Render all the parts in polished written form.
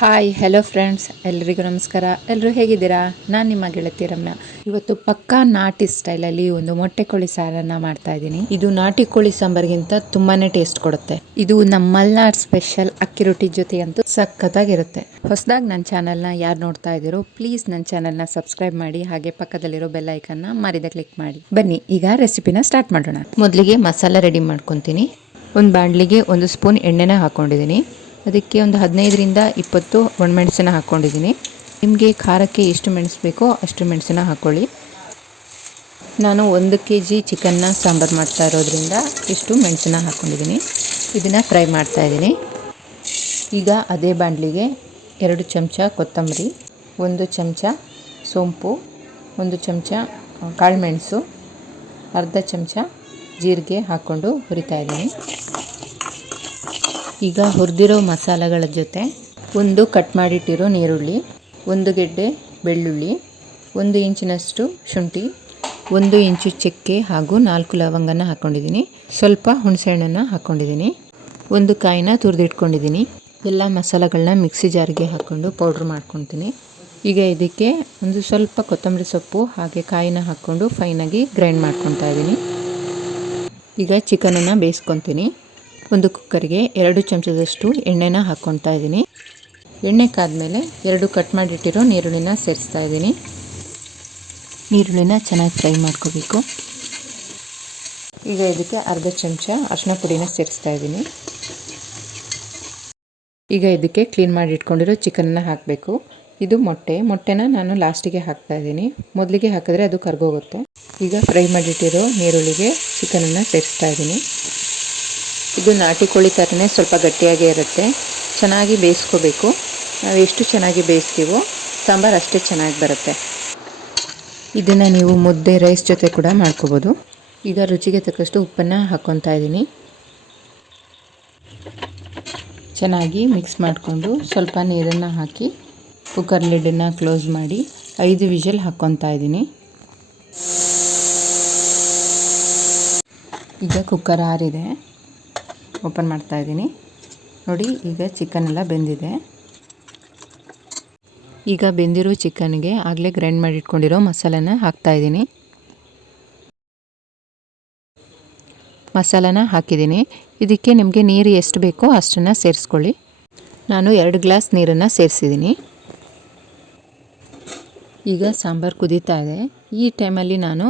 Hi hello friends, ಎಲ್ರಿಗೂ ನಮಸ್ಕಾರ. ಎಲ್ಲರೂ ಹೇಗಿದ್ದೀರಾ? ನಾನು ನಿಮ್ಮ ಗೆಳತಿ ರಮ್ಯಾ. ಇವತ್ತು ಪಕ್ಕಾ ನಾಟಿ ಸ್ಟೈಲಲ್ಲಿ ಒಂದು ಮೊಟ್ಟೆ ಕೋಳಿ ಸಾರನ್ನು ಮಾಡ್ತಾ ಇದ್ದೀನಿ. ಇದು ನಾಟಿ ಕೋಳಿ ಸಾಂಬಾರ್ಗಿಂತ ತುಂಬಾನೇ ಟೇಸ್ಟ್ ಕೊಡುತ್ತೆ. ಇದು ನಮ್ಮ ಮಲ್ನಾಡ್ ಸ್ಪೆಷಲ್ ಅಕ್ಕಿ ರೊಟ್ಟಿ ಜೊತೆ ಅಂತೂ ಸಖತ್ತಾಗಿರುತ್ತೆ. ಹೊಸದಾಗಿ ನನ್ನ ಚಾನಲ್ನ ಯಾರು ನೋಡ್ತಾ ಇದ್ದೀರೋ ಪ್ಲೀಸ್ ನನ್ನ ಚಾನಲ್ನ ಸಬ್ಸ್ಕ್ರೈಬ್ ಮಾಡಿ, ಹಾಗೆ ಪಕ್ಕದಲ್ಲಿರೋ ಬೆಲ್ ಐಕನ್ನ ಮರಿದೆ ಕ್ಲಿಕ್ ಮಾಡಿ. ಬನ್ನಿ ಈಗ ರೆಸಿಪಿನ ಸ್ಟಾರ್ಟ್ ಮಾಡೋಣ. ಮೊದಲಿಗೆ ಮಸಾಲ ರೆಡಿ ಮಾಡ್ಕೊತೀನಿ. ಒಂದು ಬಾಣಲಿಗೆ 1 ಸ್ಪೂನ್ ಎಣ್ಣೆನ ಹಾಕೊಂಡಿದ್ದೀನಿ. ಅದಕ್ಕೆ ಒಂದು 15ರಿಂದ 20 ಒಣಮೆಣಸನ್ನ ಹಾಕ್ಕೊಂಡಿದ್ದೀನಿ. ನಿಮಗೆ ಖಾರಕ್ಕೆ ಎಷ್ಟು ಮೆಣಸು ಬೇಕೋ ಅಷ್ಟು ಮೆಣಸನ್ನ ಹಾಕ್ಕೊಳ್ಳಿ. ನಾನು 1 kg ಚಿಕನ್ನ ಸಾಂಬಾರು ಮಾಡ್ತಾ ಇರೋದ್ರಿಂದ ಇಷ್ಟು ಮೆಣಸನ್ನ ಹಾಕ್ಕೊಂಡಿದ್ದೀನಿ. ಇದನ್ನು ಫ್ರೈ ಮಾಡ್ತಾ ಇದ್ದೀನಿ. ಈಗ ಅದೇ ಬಾಣಲಿಗೆ 2 ಚಮಚ ಕೊತ್ತಂಬರಿ, 1 ಚಮಚ ಸೋಂಪು, 1 ಚಮಚ ಕಾಳುಮೆಣಸು, ಅರ್ಧ ಚಮಚ ಜೀರಿಗೆ ಹಾಕ್ಕೊಂಡು ಹುರಿತಾ ಇದ್ದೀನಿ. ಈಗ ಹುರಿದಿರೋ ಮಸಾಲೆಗಳ ಜೊತೆ 1 ಕಟ್ ಮಾಡಿಟ್ಟಿರೋ ನೀರುಳ್ಳಿ, 1 ಗೆಡ್ಡೆ ಬೆಳ್ಳುಳ್ಳಿ, 1 ಇಂಚಿನಷ್ಟು ಶುಂಠಿ, 1 ಇಂಚು ಚಕ್ಕೆ ಹಾಗೂ 4 ಲವಂಗನ ಹಾಕ್ಕೊಂಡಿದ್ದೀನಿ. ಸ್ವಲ್ಪ ಹುಣಸೆಹಣ್ಣನ್ನು ಹಾಕ್ಕೊಂಡಿದ್ದೀನಿ. 1 ಕಾಯಿನ ತುರಿದಿಟ್ಕೊಂಡಿದ್ದೀನಿ. ಎಲ್ಲ ಮಸಾಲೆಗಳನ್ನ ಮಿಕ್ಸಿ ಜಾರಿಗೆ ಹಾಕ್ಕೊಂಡು ಪೌಡ್ರ್ ಮಾಡ್ಕೊತೀನಿ. ಈಗ ಇದಕ್ಕೆ ಒಂದು ಸ್ವಲ್ಪ ಕೊತ್ತಂಬರಿ ಸೊಪ್ಪು ಹಾಗೆ ಕಾಯಿನ ಹಾಕ್ಕೊಂಡು ಫೈನಾಗಿ ಗ್ರೈಂಡ್ ಮಾಡ್ಕೊತಾ ಇದ್ದೀನಿ. ಈಗ ಚಿಕನನ್ನು ಬೇಯಿಸ್ಕೊತೀನಿ. ಒಂದು ಕುಕ್ಕರ್ಗೆ 2 ಚಮಚದಷ್ಟು ಎಣ್ಣೆನ ಹಾಕ್ಕೊತಾ ಇದ್ದೀನಿ. ಎಣ್ಣೆ ಕಾದ್ಮೇಲೆ 2 ಕಟ್ ಮಾಡಿಟ್ಟಿರೋ ನೀರುಳ್ಳಿನ ಸೇರಿಸ್ತಾ ಇದ್ದೀನಿ. ನೀರುಳ್ಳಿನ ಚೆನ್ನಾಗಿ ಫ್ರೈ ಮಾಡ್ಕೋಬೇಕು. ಈಗ ಇದಕ್ಕೆ ಅರ್ಧ ಚಮಚ ಅರಿಶಿನ ಪುಡಿನ ಸೇರಿಸ್ತಾ ಇದ್ದೀನಿ. ಈಗ ಇದಕ್ಕೆ ಕ್ಲೀನ್ ಮಾಡಿ ಇಟ್ಕೊಂಡಿರೋ ಚಿಕನ್ನ ಹಾಕಬೇಕು. ಇದು ಮೊಟ್ಟೆನ ನಾನು ಲಾಸ್ಟಿಗೆ ಹಾಕ್ತಾ ಇದ್ದೀನಿ. ಮೊದಲಿಗೆ ಹಾಕಿದ್ರೆ ಅದು ಕರ್ಗೋಗುತ್ತೆ. ಈಗ ಫ್ರೈ ಮಾಡಿಟ್ಟಿರೋ ನೀರುಳ್ಳಿಗೆ ಚಿಕನನ್ನು ಸೇರಿಸ್ತಾ ಇದ್ದೀನಿ. ಇದು ನಾಟಿ ಕೋಳಿ ಥರನೇ ಸ್ವಲ್ಪ ಗಟ್ಟಿಯಾಗೇ ಇರುತ್ತೆ. ಚೆನ್ನಾಗಿ ಬೇಯಿಸ್ಕೋಬೇಕು. ನಾವು ಎಷ್ಟು ಚೆನ್ನಾಗಿ ಬೇಯಿಸ್ತೀವೋ ಸಾಂಬಾರು ಅಷ್ಟೇ ಚೆನ್ನಾಗಿ ಬರುತ್ತೆ. ಇದನ್ನು ನೀವು ಮುದ್ದೆ, ರೈಸ್ ಜೊತೆ ಕೂಡ ಮಾಡ್ಕೋಬೋದು. ಈಗ ರುಚಿಗೆ ತಕ್ಕಷ್ಟು ಉಪ್ಪನ್ನು ಹಾಕ್ಕೊತಾ ಇದ್ದೀನಿ. ಚೆನ್ನಾಗಿ ಮಿಕ್ಸ್ ಮಾಡಿಕೊಂಡು ಸ್ವಲ್ಪ ನೀರನ್ನು ಹಾಕಿ ಕುಕ್ಕರ್ ಲಿಡ್ಡನ್ನು ಕ್ಲೋಸ್ ಮಾಡಿ 5 ವಿಷಲ್ ಹಾಕ್ಕೊತಾ ಇದ್ದೀನಿ. ಈಗ ಕುಕ್ಕರ್ ಆರಿದೆ, ಓಪನ್ ಮಾಡ್ತಾ ಇದ್ದೀನಿ. ನೋಡಿ, ಈಗ ಚಿಕನ್ ಎಲ್ಲ ಬೆಂದಿದೆ. ಈಗ ಬೆಂದಿರೋ ಚಿಕನ್ಗೆ ಆಗಲೇ ಗ್ರೈಂಡ್ ಮಾಡಿ ಇಟ್ಕೊಂಡಿರೋ ಮಸಾಲನ ಹಾಕ್ತಾ ಇದ್ದೀನಿ. ಮಸಾಲನ ಹಾಕಿದ್ದೀನಿ. ಇದಕ್ಕೆ ನಿಮಗೆ ನೀರು ಎಷ್ಟು ಬೇಕೋ ಅಷ್ಟನ್ನು ಸೇರಿಸ್ಕೊಳ್ಳಿ. ನಾನು 2 ಗ್ಲಾಸ್ ನೀರನ್ನು ಸೇರಿಸಿದ್ದೀನಿ. ಈಗ ಸಾಂಬಾರು ಕುದೀತಾ ಇದೆ. ಈ ಟೈಮಲ್ಲಿ ನಾನು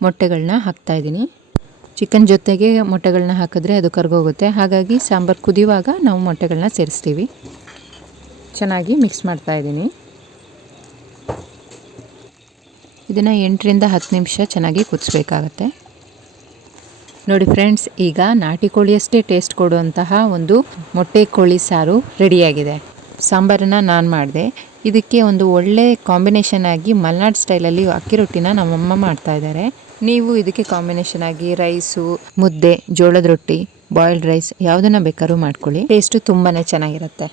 ಮೊಟ್ಟೆಗಳನ್ನ ಹಾಕ್ತಾ ಇದ್ದೀನಿ. ಚಿಕನ್ ಜೊತೆಗೆ ಮೊಟ್ಟೆಗಳನ್ನ ಹಾಕಿದ್ರೆ ಅದು ಕರ್ಗೋಗುತ್ತೆ. ಹಾಗಾಗಿ ಸಾಂಬಾರು ಕುದಿಯುವಾಗ ನಾವು ಮೊಟ್ಟೆಗಳನ್ನ ಸೇರಿಸ್ತೀವಿ. ಚೆನ್ನಾಗಿ ಮಿಕ್ಸ್ ಮಾಡ್ತಾ ಇದ್ದೀನಿ. ಇದನ್ನು 8ರಿಂದ 10 ನಿಮಿಷ ಚೆನ್ನಾಗಿ ಕುದಿಸ್ಬೇಕಾಗತ್ತೆ. ನೋಡಿ ಫ್ರೆಂಡ್ಸ್, ಈಗ ನಾಟಿ ಕೋಳಿಯಷ್ಟೇ ಟೇಸ್ಟ್ ಕೊಡುವಂತಹ ಒಂದು ಮೊಟ್ಟೆ ಕೋಳಿ ಸಾರು ರೆಡಿಯಾಗಿದೆ. ಸಾಂಬಾರನ್ನು ನಾನು ಮಾಡಿದೆ. ಇದಕ್ಕೆ ಒಂದು ಒಳ್ಳೆ ಕಾಂಬಿನೇಷನ್ ಆಗಿ ಮಲ್ನಾಡ್ ಸ್ಟೈಲಲ್ಲಿ ಅಕ್ಕಿ ರೊಟ್ಟಿನ ನಮ್ಮಮ್ಮ ಮಾಡ್ತಾ ಇದ್ದಾರೆ. ನೀವು ಇದಕ್ಕೆ ಕಾಂಬಿನೇಷನ್ ಆಗಿ ರೈಸು, ಮುದ್ದೆ, ಜೋಳದ ರೊಟ್ಟಿ, ಬಾಯ್ಲ್ಡ್ ರೈಸ್ ಯಾವುದನ್ನು ಬೇಕಾದ್ರೂ ಮಾಡ್ಕೊಳ್ಳಿ. ಟೇಸ್ಟು ತುಂಬಾ ಚೆನ್ನಾಗಿರುತ್ತೆ.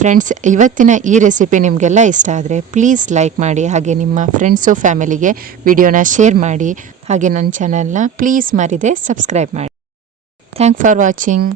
ಫ್ರೆಂಡ್ಸ್, ಇವತ್ತಿನ ಈ ರೆಸಿಪಿ ನಿಮಗೆಲ್ಲ ಇಷ್ಟ ಆದರೆ ಪ್ಲೀಸ್ ಲೈಕ್ ಮಾಡಿ, ಹಾಗೆ ನಿಮ್ಮ ಫ್ರೆಂಡ್ಸು ಫ್ಯಾಮಿಲಿಗೆ ವಿಡಿಯೋನ ಶೇರ್ ಮಾಡಿ, ಹಾಗೆ ನನ್ನ ಚಾನಲ್ನ ಪ್ಲೀಸ್ ಮರಿದೆ ಸಬ್ಸ್ಕ್ರೈಬ್ ಮಾಡಿ. Thank for watching.